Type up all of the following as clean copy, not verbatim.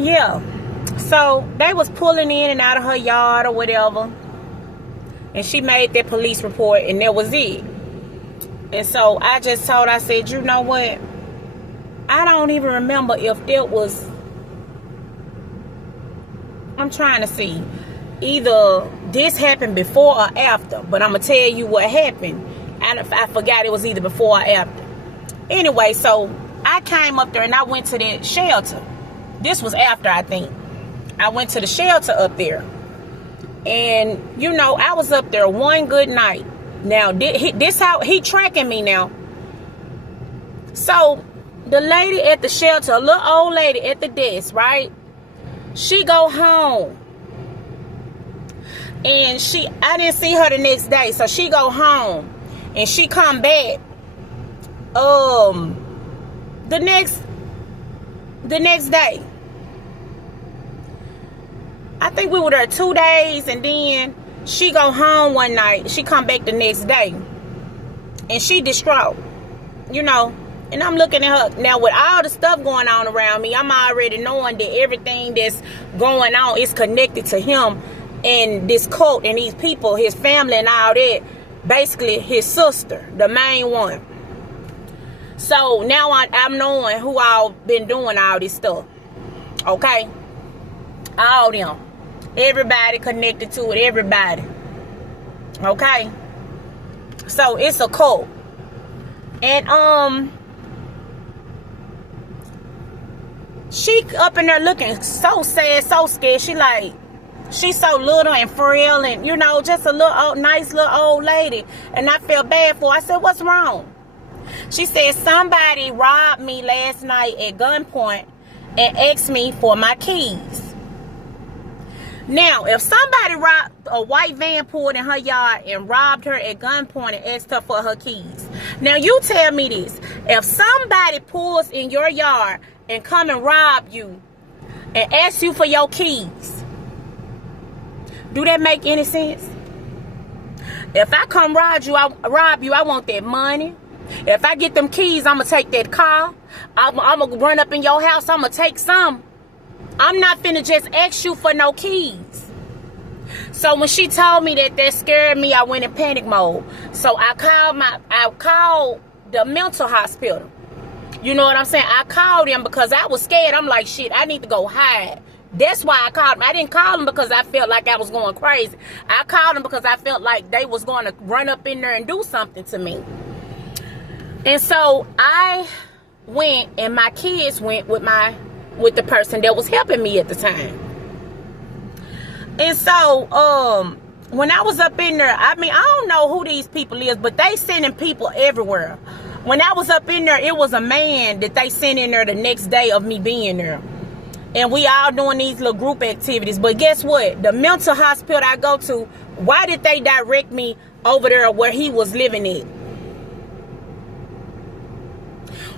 Yeah. So they was pulling in and out of her yard or whatever. And she made that police report, and that was it. And so I just told her, I said, you know what? I don't even remember if that was, I'm trying to see, either this happened before or after. But I'm going to tell you what happened. I forgot it was either before or after. Anyway, so I came up there and I went to the shelter. This was after, I think. I went to the shelter up there. And, you know, I was up there one good night. Now, this how he tracking me now. So, the lady at the shelter, a little old lady at the desk, right? She go home. And I didn't see her the next day. So, she go home. And she come back. The next day. I think we were there 2 days, and then she go home one night. She come back the next day, and she distraught, you know. And I'm looking at her now with all the stuff going on around me. I'm already knowing that everything that's going on is connected to him and this cult and these people, his family and all that. Basically, his sister, the main one. So now I'm knowing who all been doing all this stuff. Okay, all them. Everybody connected to it. Everybody. Okay. So it's a cult. And she up in there looking so sad, so scared. She's so little and frail, and you know, just a little nice little old lady. And I felt bad for her. I said, what's wrong? She said, somebody robbed me last night at gunpoint and asked me for my keys. Now, if somebody robbed a white van, pulled in her yard and robbed her at gunpoint and asked her for her keys. Now, you tell me this. If somebody pulls in your yard and come and rob you and ask you for your keys, do that make any sense? If I come rob you, I want that money. If I get them keys, I'm going to take that car. I'm going to run up in your house. I'm going to take some. I'm not finna just ask you for no keys. So when she told me that scared me, I went in panic mode. So I called the mental hospital. You know what I'm saying? I called them because I was scared. I'm like, shit, I need to go hide. That's why I called them. I didn't call them because I felt like I was going crazy. I called them because I felt like they was going to run up in there and do something to me. And so I went, and my kids went with the person that was helping me at the time. And so when I was up in there, I mean, I don't know who these people is, but they sending people everywhere. When I was up in there, it was a man that they sent in there the next day of me being there. And we all doing these little group activities. But guess what? The mental hospital I go to, why did they direct me over there where he was living at?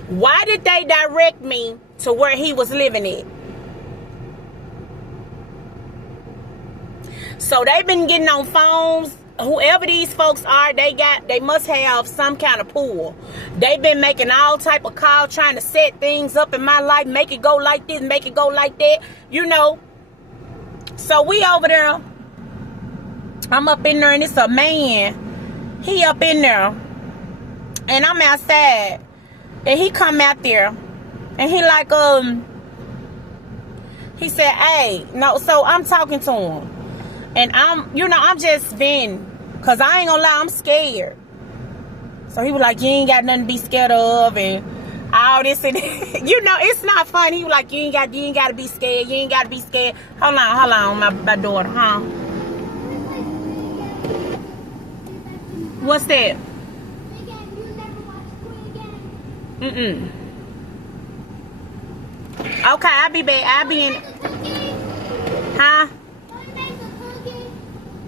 Why did they direct me to where he was living at? So they've been getting on phones. Whoever these folks are, they must have some kind of pool. They've been making all type of calls, trying to set things up in my life, make it go like this, make it go like that, you know. So we over there. I'm up in there, and it's a man. He up in there, and I'm outside. And he come out there, and he like, he said, hey, no, so I'm talking to him. And I'm just venting, because I ain't gonna lie, I'm scared. So he was like, you ain't got nothing to be scared of, and all this, and you know, it's not funny. He was like, you ain't got to be scared, you ain't got to be scared. Hold on, my daughter, huh? What's that? Mm-mm. Okay, I'll be back. I'll be in. Huh?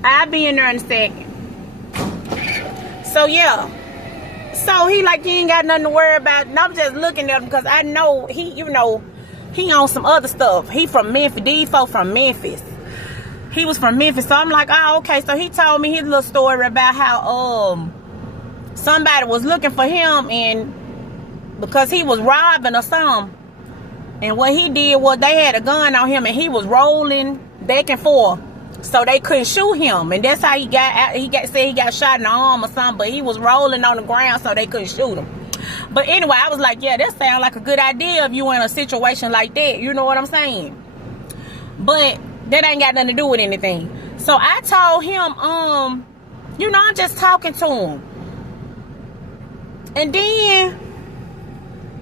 I'll be in there in a second. So, yeah. So, he like, you ain't got nothing to worry about. And I'm just looking at him because I know he, you know, he on some other stuff. He from Memphis. These folks from Memphis. He was from Memphis. So, I'm like, oh, okay. So, he told me his little story about how somebody was looking for him, and because he was robbing or something. And what he did was they had a gun on him and he was rolling back and forth. So they couldn't shoot him. And that's how he got out. Said he got shot in the arm or something. But he was rolling on the ground so they couldn't shoot him. But anyway, I was like, yeah, that sounds like a good idea if you in a situation like that. You know what I'm saying? But that ain't got nothing to do with anything. So I told him, you know, I'm just talking to him. And then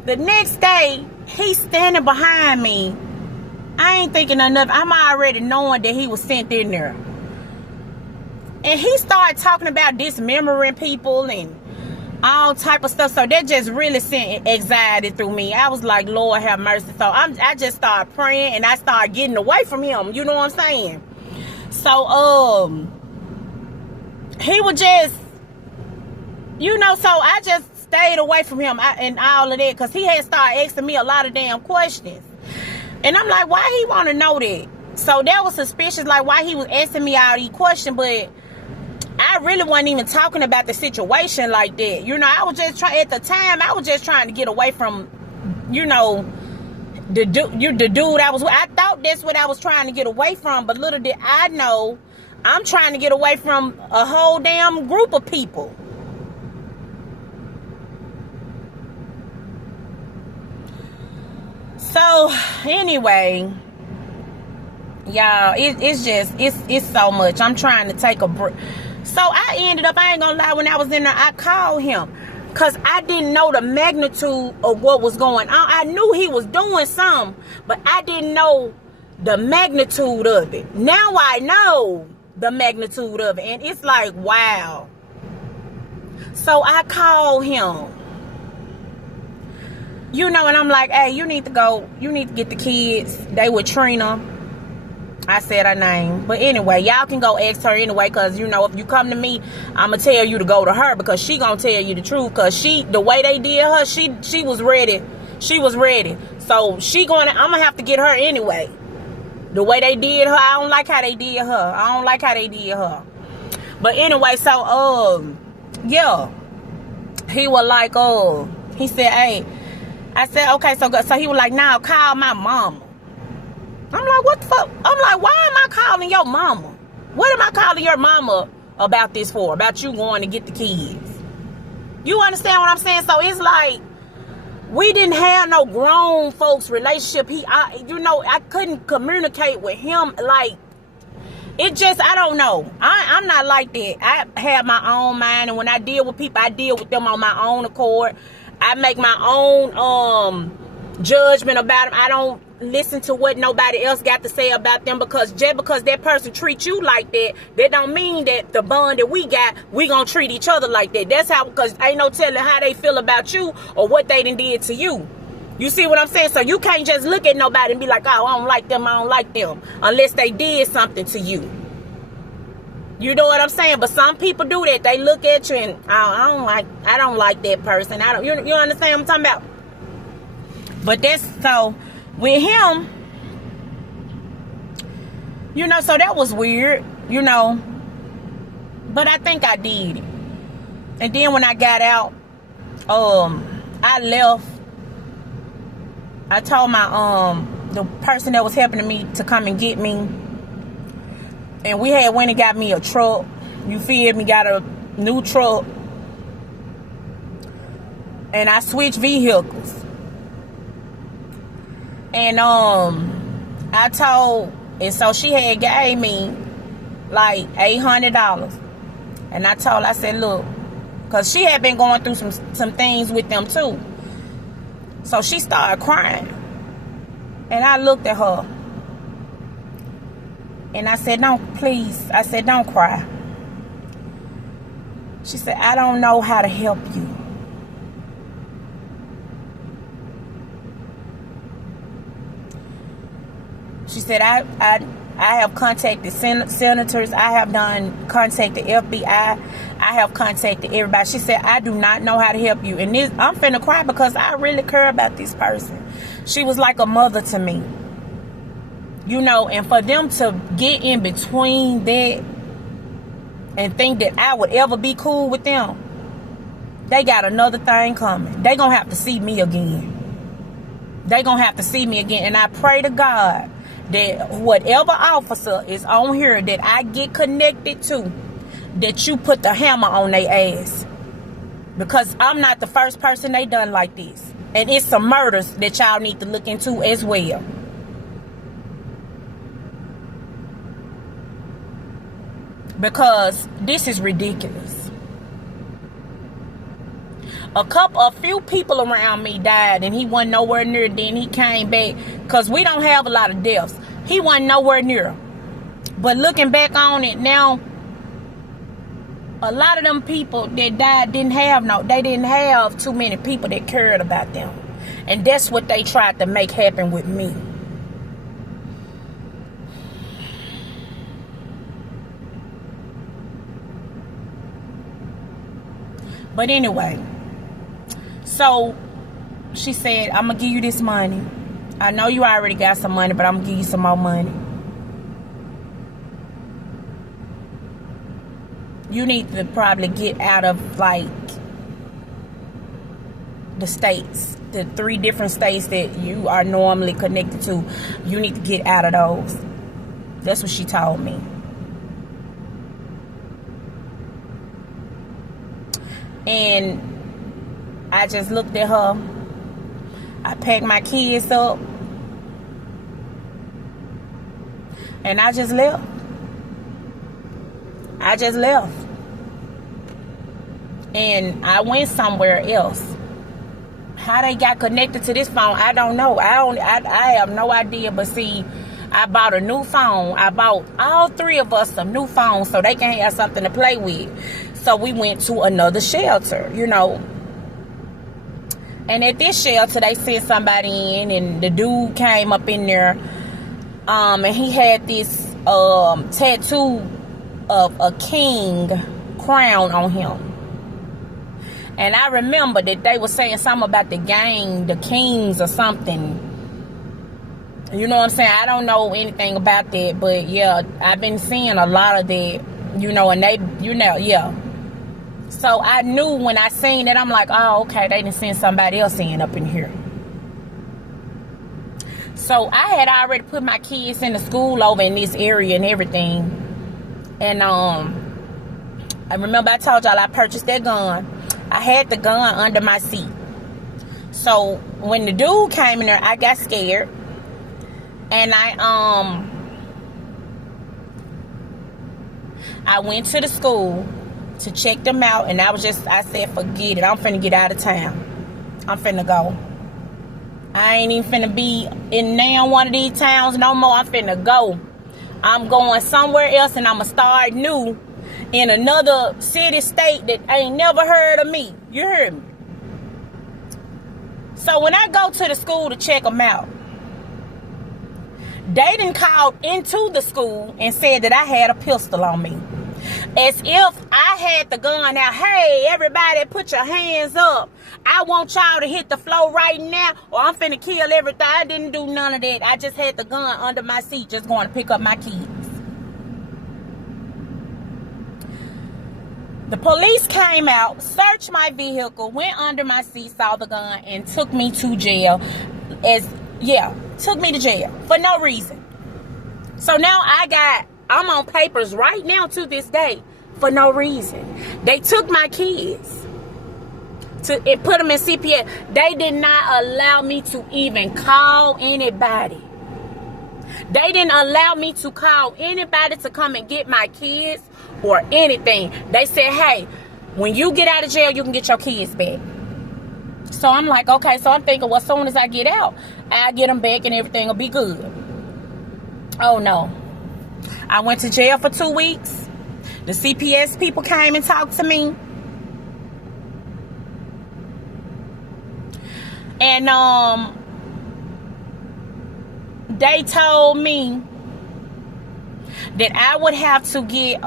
the next day, he's standing behind me. I ain't thinking of nothing. I'm already knowing that he was sent in there. And he started talking about dismembering people and all type of stuff. So that just really sent anxiety through me. I was like, Lord have mercy. So I just started praying and I started getting away from him. You know what I'm saying? So he was just, you know, so I just stayed away from him and all of that, because he had started asking me a lot of damn questions. And I'm like, why he want to know that? So that was suspicious, like why he was asking me all these questions. But I really wasn't even talking about the situation like that. You know, I was just trying, at the time, I was just trying to get away from, you know, the dude I was with. I thought that's what I was trying to get away from. But little did I know, I'm trying to get away from a whole damn group of people. So anyway, y'all, it's so much. I'm trying to take a break. So I ended up, I ain't gonna lie, when I was in there, I called him because I didn't know the magnitude of what was going on. I knew he was doing something, but I didn't know the magnitude of it. Now I know the magnitude of it, and it's like, wow. So I called him. You know, and I'm like, hey, you need to go. You need to get the kids. They with Trina. I said her name. But anyway, y'all can go ask her anyway, because, you know, if you come to me, I'm going to tell you to go to her, because she going to tell you the truth. Because the way they did her, she was ready. She was ready. So I'm going to have to get her anyway. The way they did her, I don't like how they did her. I don't like how they did her. But anyway, so, yeah. He was like, he said, hey. I said, okay, so he was like, now call my mama. I'm like, what the fuck? I'm like, why am I calling your mama? What am I calling your mama about this for? About you going to get the kids? You understand what I'm saying? So it's like, we didn't have no grown folks relationship. I couldn't communicate with him. Like, it just, I don't know. I'm not like that. I have my own mind, and when I deal with people, I deal with them on my own accord. I make my own judgment about them. I don't listen to what nobody else got to say about them, because just because that person treats you like that don't mean that the bond that we got, we gonna treat each other like that. That's how, because ain't no telling how they feel about you or what they done did to you. You see what I'm saying? So you can't just look at nobody and be like, oh, I don't like them, unless they did something to you. You know what I'm saying? But some people do that. They look at you and I don't like that person. You understand what I'm talking about? But that's, so with him, you know, so that was weird, you know. But I think I did it. And then when I got out, I left. I told my the person that was helping me to come and get me. And we had went and got me a truck. You feel me? Got a new truck. And I switched vehicles. And and so she had gave me like $800. And I told her, I said, look, because she had been going through some things with them too. So she started crying. And I looked at her. And I said, please. I said, don't cry. She said, I don't know how to help you. She said, I have contacted senators. I have contacted FBI. I have contacted everybody. She said, I do not know how to help you. And I'm finna cry because I really care about this person. She was like a mother to me. You know, and for them to get in between that and think that I would ever be cool with them, they got another thing coming. They gonna have to see me again. They gonna have to see me again. And I pray to God that whatever officer is on here that I get connected to, that you put the hammer on their ass. Because I'm not the first person they done like this. And it's some murders that y'all need to look into as well. Because this is ridiculous. A few people around me died and he wasn't nowhere near. Then he came back. Because we don't have a lot of deaths. He wasn't nowhere near. But looking back on it now, a lot of them people that died didn't have too many people that cared about them. And that's what they tried to make happen with me. But anyway, so she said, I'm going to give you this money. I know you already got some money, but I'm going to give you some more money. You need to probably get out of, like, the states. The 3 different states that you are normally connected to. You need to get out of those. That's what she told me. And I just looked at her. I packed my kids up. And I just left. And I went somewhere else. How they got connected to this phone, I don't know. I have no idea. But see, I bought a new phone. I bought all 3 of us some new phones so they can have something to play with. So we went to another shelter, you know. And at this shelter, they sent somebody in, and the dude came up in there, and he had this tattoo of a king crown on him. And I remember that they were saying something about the gang, the kings or something. You know what I'm saying? I don't know anything about that, but yeah, I've been seeing a lot of that, you know, and they, you know, yeah. So I knew when I seen it, I'm like, oh, okay, they didn't send somebody else in up in here. So I had already put my kids in the school over in this area and everything. And I remember I told y'all I purchased that gun. I had the gun under my seat. So when the dude came in there, I got scared. And I went to the school to check them out. And I said, forget it. I'm finna get out of town. I'm finna go. I ain't even finna be in now one of these towns no more. I'm finna go. I'm going somewhere else, and I'm going to start new in another city, state that ain't never heard of me. You heard me? So when I go to the school to check them out, they done called into the school and said that I had a pistol on me. As if I had the gun out. Hey, everybody, put your hands up. I want y'all to hit the floor right now, or I'm finna kill everything. I didn't do none of that. I just had the gun under my seat, just going to pick up my kids. The police came out, searched my vehicle, went under my seat, saw the gun, and took me to jail. Took me to jail for no reason. So now I'm on papers right now to this day for no reason. They took my kids and put them in CPS. They did not allow me to even call anybody. They didn't allow me to call anybody to come and get my kids or anything. They said, hey, when you get out of jail, you can get your kids back. So I'm like, okay. So I'm thinking, well, as soon as I get out, I'll get them back and everything will be good. Oh, no. I went to jail for 2 weeks. The CPS people came and talked to me. And they told me that I would have to get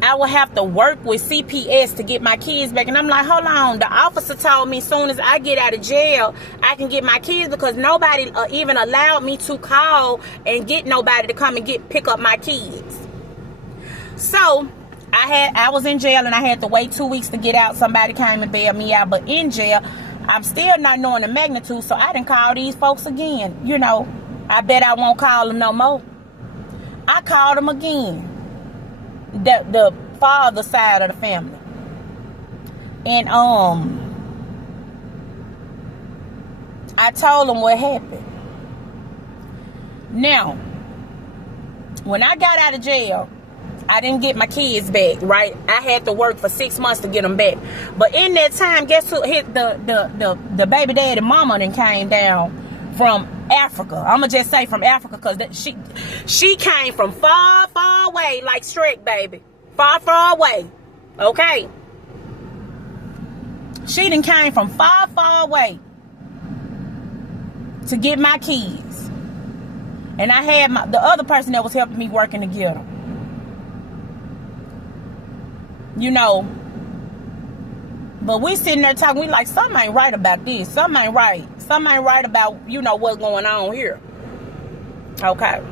I would have to work with CPS to get my kids back. And I'm like, hold on. The officer told me as soon as I get out of jail, I can get my kids, because nobody even allowed me to call and get nobody to come and pick up my kids. So I was in jail and I had to wait 2 weeks to get out. Somebody came and bailed me out. But in jail, I'm still not knowing the magnitude, so I didn't call these folks again. You know, I bet I won't call them no more. I called them again. The father side of the family. And I told them what happened. Now, when I got out of jail, I didn't get my kids back, right? I had to work for 6 months to get them back. But in that time, guess who hit the baby daddy mama then came down from Africa. I'ma just say from Africa, because she came from far away, like Shrek, baby. Far away. Okay. She done came from far away to get my kids. And I had the other person that was helping me working to get them. You know, but we sitting there talking, we like, something ain't right about this. Something ain't right. Something ain't right about, you know, what's going on here. Okay.